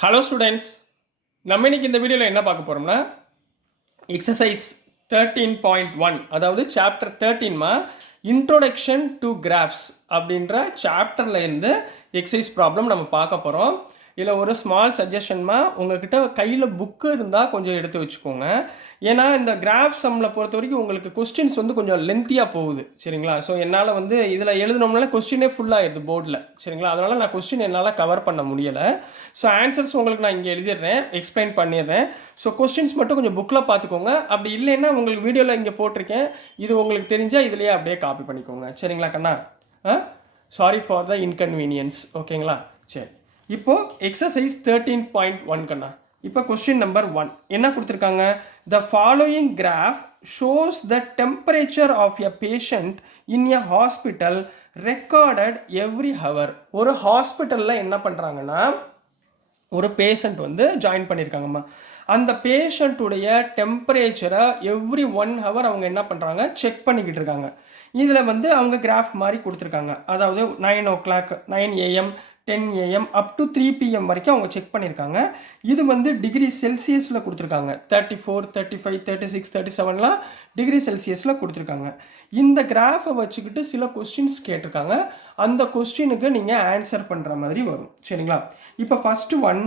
Hello students, நம்ம இன்னைக்கு இந்த வீடியோவில் என்ன பார்க்க போகிறோம்னா எக்ஸசைஸ் 13.1 அதாவது சாப்டர் 13மா இன்ட்ரோடக்ஷன் டு கிராஃப்ஸ் அப்படின்ற சாப்டரில் இருந்து எக்ஸசைஸ் ப்ராப்ளம் நம்ம பார்க்க போகிறோம். இதில் ஒரு ஸ்மால் சஜஷன்மா, உங்கள்கிட்ட கையில் புக்கு இருந்தால் கொஞ்சம் எடுத்து வச்சுக்கோங்க. ஏன்னா இந்த கிராஃப் சம்மில் பொறுத்த வரைக்கும் உங்களுக்கு கொஸ்டின்ஸ் வந்து கொஞ்சம் லென்த்தியாக போகுது, சரிங்களா? ஸோ என்னால் வந்து இதில் எழுதினோம்னால கொஸ்டினே ஃபுல்லாகிடுது போர்டில், சரிங்களா? அதனால் நான் கொஸ்டின் என்னால் கவர் பண்ண முடியலை. ஸோ ஆன்சர்ஸ் உங்களுக்கு நான் இங்கே எழுதிடுறேன், எக்ஸ்பிளைன் பண்ணிடுறேன். ஸோ கொஸ்டின்ஸ் மட்டும் கொஞ்சம் புக்கில் பார்த்துக்கோங்க. அப்படி இல்லைன்னா உங்களுக்கு வீடியோவில் இங்கே போட்டிருக்கேன், இது உங்களுக்கு தெரிஞ்சால் இதுலேயே அப்படியே காப்பி பண்ணிக்கோங்க, சரிங்களா கண்ணா? சாரி ஃபார் த இன்கன்வீனியன்ஸ், ஓகேங்களா? சரி, இப்போது எக்ஸசைஸ் 13.1 கண்ணா. இப்போ கொஸ்டின் நம்பர் 1 என்ன கொடுத்துருக்காங்க? The following graph shows the temperature of a patient in a hospital recorded every hour. ஒரு ஹாஸ்பிட்டலில் என்ன பண்ணுறாங்கன்னா, ஒரு பேஷண்ட் வந்து ஜாயின் பண்ணியிருக்காங்கம்மா. அந்த பேஷண்ட்டுடைய டெம்பரேச்சரை எவ்ரி 1 ஹவர் அவங்க என்ன பண்ணுறாங்க, செக் பண்ணிக்கிட்டு இருக்காங்க. இதில் வந்து அவங்க கிராஃப் மாதிரி கொடுத்துருக்காங்க. அதாவது 9 o'clock 9 AM 10 AM up to 3 PM வரைக்கும் அவங்க செக் பண்ணியிருக்காங்க. இது வந்து டிகிரி செல்சியஸில் கொடுத்துருக்காங்க. 34 35 36 37லாம் டிகிரி செல்சியஸில் கொடுத்துருக்காங்க. இந்த கிராஃபை வச்சுக்கிட்டு சில கொஸ்டின்ஸ் கேட்டிருக்காங்க. அந்த கொஸ்டினுக்கு நீங்கள் ஆன்சர் பண்ணுற மாதிரி வரும், சரிங்களா? இப்போ first one,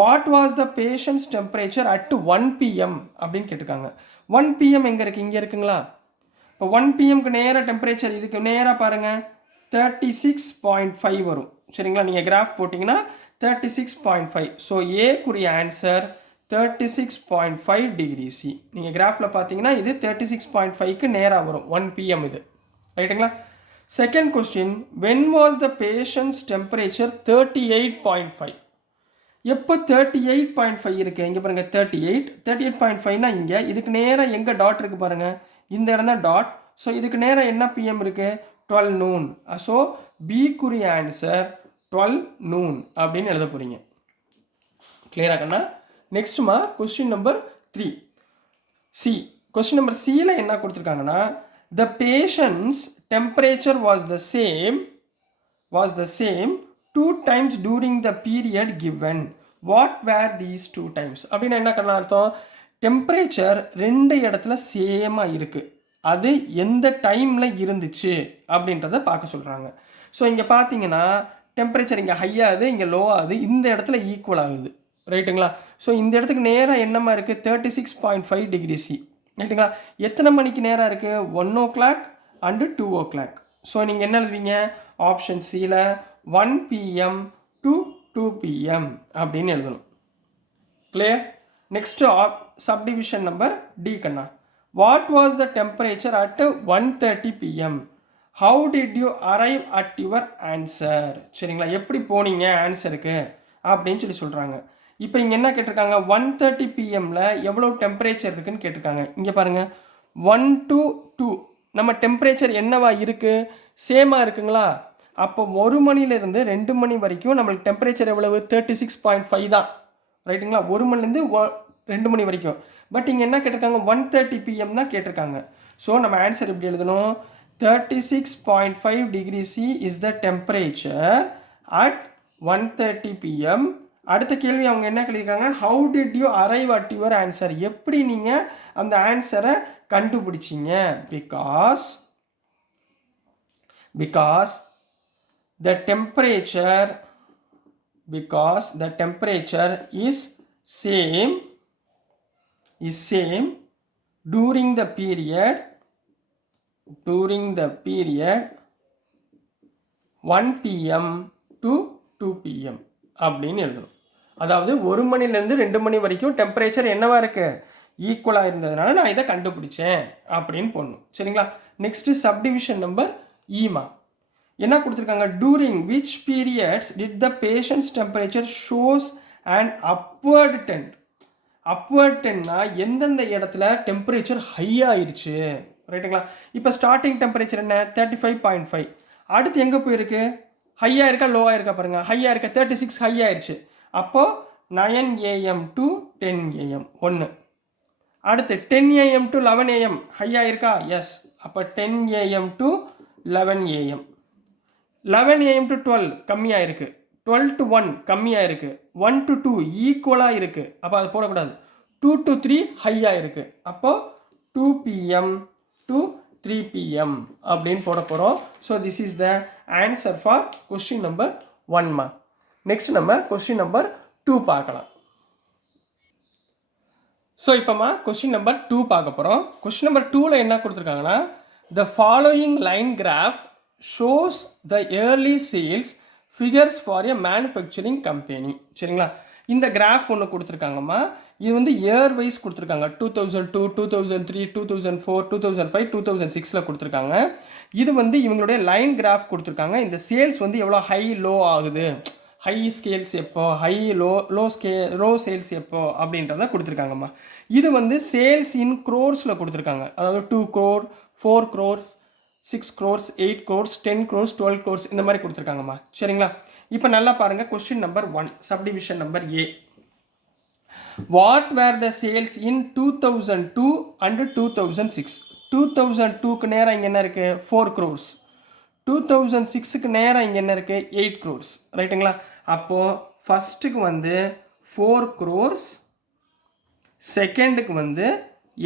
what was the patient's temperature at 1 PM அப்படின்னு கேட்டிருக்காங்க. 1 PM எங்கே இருக்குது? இங்கே இருக்குங்களா? இப்போ 1 PMக்கு நேராக டெம்பரேச்சர் இதுக்கு நேராக பாருங்கள் 36.5 வரும், சரிங்களா? நீங்கள் கிராஃப் போட்டிங்கன்னா 36.5. ஸோ ஏக்குரிய ஆன்சர் 36.5 டிகிரி சி. நீங்கள் கிராஃபில் பார்த்தீங்கன்னா இது 36.5க்கு நேராக வரும் 1 PM இது, ரைட்டுங்களா? Second question, when was the patient's temperature 38.5? எப்போ 38.5 இருக்குது? இங்கே பாருங்கள் 38.5னா இங்கே, இதுக்கு நேராக எங்கே டாட் இருக்குது பாருங்கள், இந்த இடம் தான் டாட். ஸோ இதுக்கு நேராக என்ன PM இருக்குது? 12 noon. ஸோ பிக்குரிய ஆன்சர் 12 noon அப்படின்னு எழுத போகிறீங்க. கிளியரா கண்ணா? நெக்ஸ்ட்டுமா question number 3 C. Question number சியில் என்ன கொடுத்துருக்காங்கன்னா, the patient's temperature was the same 2 times during the period given. What were these 2 times? அப்படின்னு என்ன கண்ணா அர்த்தம்? டெம்பரேச்சர் 2 இடத்துல சேமாக இருக்குது, அது எந்த டைமில் இருந்துச்சு அப்படின்றத பார்க்க சொல்கிறாங்க. ஸோ இங்கே பார்த்தீங்கன்னா டெம்பரேச்சர் இங்கே ஹையாகுது, இங்கே லோவாகுது, இந்த இடத்துல ஈக்குவல் ஆகுது, ரைட்டுங்களா? ஸோ இந்த இடத்துக்கு நேராக என்னமா இருக்குது? 36.5 டிகிரி சி, ரைட்டுங்களா? எத்தனை மணிக்கு நேராக இருக்குது? 1 o'clock அண்டு 2 o'clock. ஸோ நீங்கள் என்ன எழுதுவீங்க? ஆப்ஷன் சியில் 1 PM to 2 PM அப்படின்னு எழுதணும். Clear? Next subdivision number D கண்ணா. What was the temperature at 1:30 PM? How did you arrive at your answer? சரிங்களா, எப்படி போனீங்க ஆன்சருக்கு அப்படின்னு சொல்லி சொல்கிறாங்க. இப்போ இங்கே என்ன கேட்டிருக்காங்க? 1:30 PMல எவ்வளோ டெம்பரேச்சர் இருக்குன்னு கேட்டிருக்காங்க. இங்கே பாருங்கள் 1 to 2 நம்ம டெம்பரேச்சர் என்னவா இருக்குது? சேமாக இருக்குங்களா? அப்போ 1 மணிலேருந்து 2 மணி வரைக்கும் நம்மளுக்கு டெம்பரேச்சர் எவ்வளவு? 36.5 தான், ரைட்டுங்களா? 1 மணிலேருந்து 2 மணி வரைக்கும். பட் இங்கே என்ன கேட்டிருக்காங்க? 1:30 PM தான் கேட்டிருக்காங்க. ஸோ நம்ம ஆன்சர் எப்படி எழுதணும்? 36.5 degree C is the temperature at 1:30 PM. அடுத்த கேள்வி அவங்க என்ன கேட்டிருக்காங்க? How did you arrive at your answer? எப்படி நீங்கள் அந்த ஆன்சரை கண்டுபிடிச்சிங்க? Because the temperature is same during the period 1 PM to 2 PM அப்படின்னு எழுதணும். அதாவது 1 மணிலேருந்து 2 மணி வரைக்கும் டெம்பரேச்சர் என்னவா இருக்கு? ஈக்குவலாக இருந்ததுனால நான் இதை கண்டுபிடிச்சேன் அப்படின்னு போடணும், சரிங்களா? நெக்ஸ்ட்டு சப்டிவிஷன் நம்பர் ஈமா என்ன கொடுத்துருக்காங்க? During which periods did the patient's temperature shows and upward tend. Upward டென்னா எந்தெந்த இடத்துல டெம்பரேச்சர் ஹை ஆயிடுச்சு, ரைட்டுங்களா? இப்போ ஸ்டார்டிங் டெம்பரேச்சர் என்ன? 35.5. அடுத்து எங்கே போயிருக்கு? ஹையாக இருக்கா லோவாக இருக்கா பாருங்கள். ஹையாக இருக்க 36 ஹை ஆயிடுச்சு. அப்போது 9 AM to 10 AM 1. அடுத்து 10 AM to 11 AM ஹையாக இருக்கா? எஸ். அப்போ 10 AM to 11 AM. 11 AM to 12 கம்மியாக இருக்குது. 12 to 1 கம்மியாக இருக்குது, 1 to 2 ஈக்குவலாக இருக்குது, அப்போ அது போடக்கூடாது. 2 to 3 ஹையாக இருக்குது, அப்போது 2 PM to 3 PM அப்படின்னு போட போகிறோம். So this is the answer for question number 1மா. நெக்ஸ்ட் நம்ம கொஸ்டின் நம்பர் 2 பார்க்கலாம். ஸோ இப்போமா கொஸ்டின் நம்பர் 2 பார்க்க போகிறோம். கொஸ்டின் நம்பர் 2ல் என்ன கொடுத்துருக்காங்கன்னா, the following line graph shows the yearly sales figures for a manufacturing company. சரிங்களா, இந்த கிராஃப் ஒன்று கொடுத்துருக்காங்கம்மா. இது வந்து இயர் வைஸ் கொடுத்துருக்காங்க. 2002, 2003, 2004, 2005, 2006 கொடுத்துருக்காங்க. இது வந்து இவங்களுடைய லைன் கிராஃப் கொடுத்துருக்காங்க. இந்த சேல்ஸ் வந்து எவ்வளோ ஹை லோ ஆகுது, ஹை ஸ்கேல்ஸ் எப்போ, ஹை லோ சேல்ஸ் எப்போ அப்படின்றத கொடுத்துருக்காங்கம்மா. இது வந்து சேல்ஸ் இன் க்ரோர்ஸில் கொடுத்துருக்காங்க. அதாவது 2 crore, 4 crores, 6 crores, 8 crores, 10 crores, 12 crores இந்த மாதிரி கொடுத்துருக்காங்கம்மா. சரிங்களா, இப்போ நல்லா பாருங்கள். Question number 1, subdivision number A. What were the sales in 2002 and 2006? 2002க்கு நேரம் இங்கே என்ன இருக்குது, 4 crores. 2006க்கு நேரம் இங்கே என்ன இருக்குது, 8 crores. ரைட்டுங்களா, அப்போது ஃபஸ்ட்டுக்கு வந்து 4 crores, செகண்டுக்கு வந்து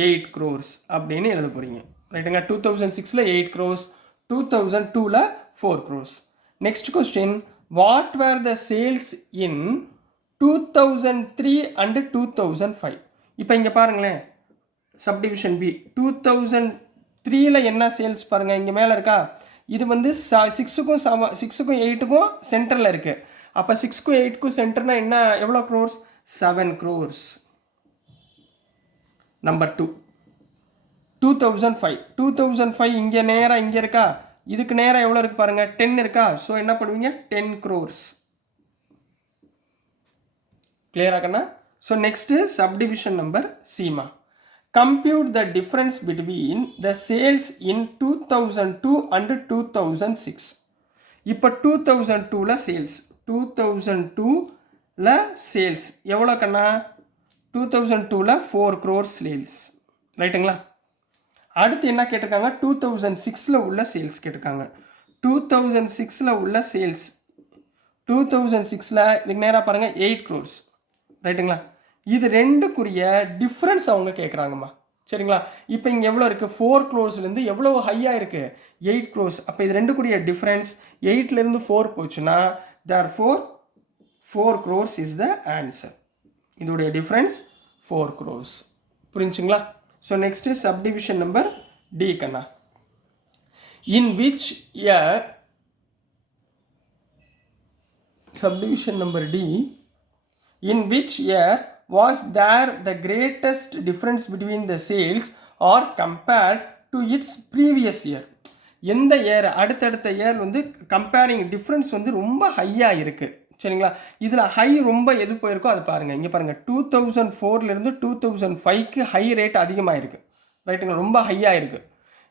8 crores அப்படின்னு எழுத போகிறீங்க. ரைட்டுங்களா, 2006ல் 8 crores, 2002ல் 4 crores. Next question, what were the sales in 2003 and 2005? இப்போ இங்கே பாருங்களேன், சப்டிவிஷன் B 2003ல் என்ன சேல்ஸ் பாருங்கள், இங்கே மேலே இருக்கா. இது வந்து 6க்கும் 8க்கும் சென்டரில் இருக்குது. அப்போ 6க்கும் 8க்கும் சென்டர்னால் என்ன, எவ்வளோ க்ரோர்ஸ், 7 crores. நம்பர் 2 2005 இங்கே நேராக இங்கே இருக்கா, இதுக்கு நேராக எவ்வளோ இருக்குது பாருங்கள், 10 இருக்கா. ஸோ என்ன பண்ணுவீங்க, 10 crores. கிளியராகண்ணா. ஸோ நெக்ஸ்ட்டு சப்டிவிஷன் நம்பர் Cமா. Compute the difference between the sales in 2002 and 2006. இப்போ 2002ல் சேல்ஸ், 2002ல் சேல்ஸ் எவ்வளோ கண்ணா, 2002ல் 4 crores சேல்ஸ். ரைட்டுங்களா, அடுத்து என்ன கேட்டிருக்காங்க, 2006ல் உள்ள சேல்ஸ் கேட்டிருக்காங்க. 2006ல் உள்ள சேல்ஸ், 2006ல் இதுக்கு நேராக பாருங்கள் 8 crores. ரைட்டுங்களா, இது ரெண்டுக்குரிய டிஃப்ரென்ஸ் அவங்க கேட்குறாங்கம்மா. சரிங்களா, இப்போ இங்கே எவ்வளோ இருக்குது, 4 crores எவ்வளோ ஹையாக இருக்குது, 8 crores. அப்போ இது ரெண்டுக்குரிய டிஃப்ரென்ஸ் 8லேருந்து 4 போச்சுன்னா therefore 4 crores is the answer. இதோடைய டிஃப்ரென்ஸ் 4 crores. புரிஞ்சுங்களா. So next subdivision number D கண்ணா. In which year, subdivision number D, in which year was there the greatest difference between the sales or compared to its previous year? எந்த year, அடுத்தடுத்த year வந்து comparing difference வந்து ரொம்ப ஹையாக இருக்குது. சரிங்களா, இதில் ஹை ரொம்ப எது போயிருக்கோ அது பாருங்கள். இங்கே பாருங்கள், 2004லேருந்து 2005க்கு ஹை ரேட் அதிகமாக இருக்குது. ரைட்டுங்களா, ரொம்ப ஹையாக இருக்குது.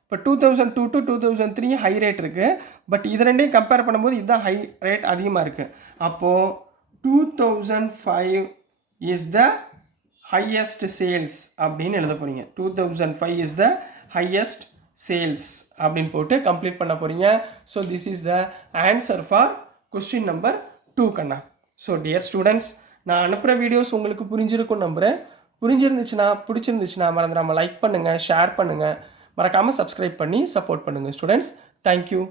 இப்போ 2002 to 2003 ஹை ரேட் இருக்குது. பட் இது ரெண்டையும் கம்பேர் பண்ணும்போது இதுதான் ஹை ரேட் அதிகமாக இருக்குது. அப்போது 2005 is the highest sales அப்படின்னு எழுத போகிறீங்க. 2005 is the highest sales அப்படின்னு போட்டு கம்ப்ளீட் பண்ண போகிறீங்க. So this is the answer for question number 2 கண்ணா. ஸோ டியர் ஸ்டூடெண்ட்ஸ், நான் அனுப்புகிற வீடியோஸ் உங்களுக்கு புரிஞ்சிருக்கும் நம்புகிறேன். புரிஞ்சிருந்துச்சுன்னா, பிடிச்சிருந்துச்சுன்னா மறந்துடாமல் லைக் பண்ணுங்கள், ஷேர் பண்ணுங்கள், மறக்காமல் சப்ஸ்கிரைப் பண்ணி சப்போர்ட் பண்ணுங்கள் ஸ்டூடெண்ட்ஸ். தேங்க்யூ.